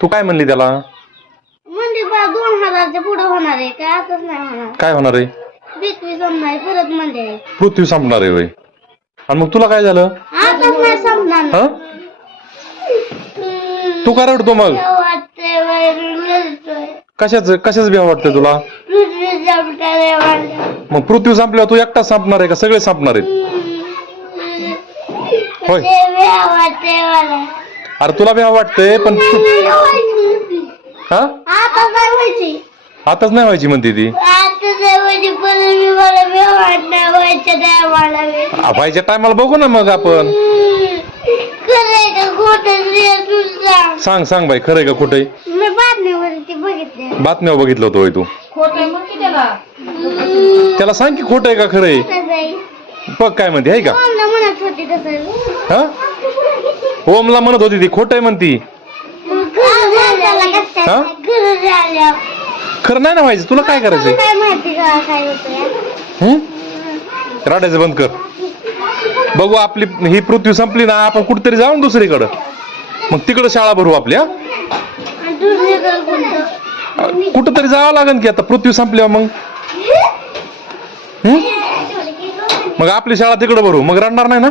तू काय म्हणली त्याला? म्हणजे 2000च्या पुढे होणार आहे काय आताच नाही होणार. काय होणार आहे? पृथ्वी संपणार परत म्हणजे पृथ्वी संपणार आहे वय. आणि मग तुला काय झालं? आताच नाही संपणार ना. हा तू काय रडतो मग? कशाच भ्या वाटतंय तुला? पृथ्वी संपणार. मग पृथ्वी संपल्यावर तू एकटा संपणार आहे का सगळे संपणार आहेत? होय. अरे तुला भ्या वाटतंय पण हा आता काय व्हायची? आताच नाही व्हायची म्हणते ती. आता काय व्हायची पण मी मला भ्या वाटणार व्हायच्या टायमाला. व्हायच्या टायमाला बघू ना मग आपण. खरंय का खोटं तू सांग. सांग सांग बाई खरंय का खोटंय? मी बातमीवरती बघितले. बातम्यावर बघितलं होतं होय तू? खोटं मग की त्याला त्याला सांग की खोटंय का खरंय? बघ काय म्हणते आहे का? म्हणत होती तसं. हा ओमला म्हणत होती ती खोटंय म्हणती. हा? खरं नाही ना व्हायचं. तुला काय करायचंय? काय माहिती का काय होतं? रडायचं बंद कर. बघू आपली ही पृथ्वी संपली ना आपण कुठेतरी जाऊ ना दुसरीकडं. मग तिकडं शाळा भरू आपल्या. कुठंतरी जावं लागेल की आता पृथ्वी संपल्यावर मग. मग आपली शाळा तिकडं भरू मग रडणार नाही ना.